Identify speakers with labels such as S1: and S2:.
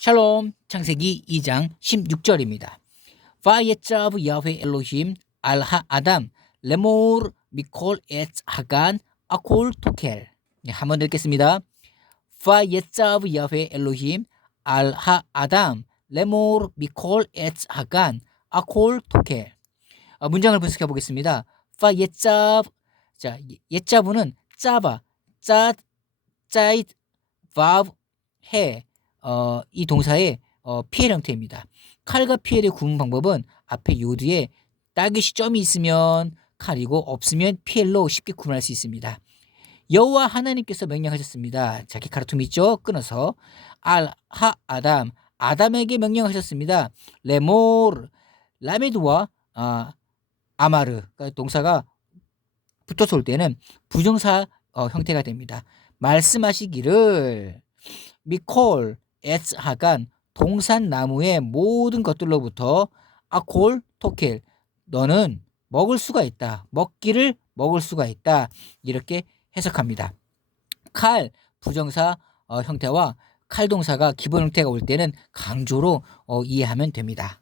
S1: 샬롬 창세기 2장 16절입니다. 바예자브 야훼 엘로힘 알하 아담 레모르 미콜 에츠 하간 아콜 토켈 네, 한번 읽겠습니다. 바예자브 야훼 엘로힘 알하 아담 레모르 미콜 에츠 하간 아콜 토켈 어, 문장을 분석해 보겠습니다. 바예자브 자 예자브는 짜바 짜 짜이 바브 해 어, 이 동사의 어, 피엘 형태입니다. 칼과 피엘의 구분 방법은 앞에 요 뒤에 따귀시 점이 있으면 칼이고 없으면 피엘로 쉽게 구분할 수 있습니다. 여호와 하나님께서 명령하셨습니다. 자기 카르툼 있죠? 끊어서 알하 아담 아담에게 명령하셨습니다. 레모르 라메드와 아, 아마르 동사가 붙어서 올 때는 부정사 어, 형태가 됩니다. 말씀하시기를 미콜 에츠 하간 동산 나무의 모든 것들로부터 아콜 토켈 너는 먹을 수가 있다. 먹기를 먹을 수가 있다. 이렇게 해석합니다. 칼 부정사 어, 형태와 칼 동사가 기본 형태가 올 때는 강조로 어, 이해하면 됩니다.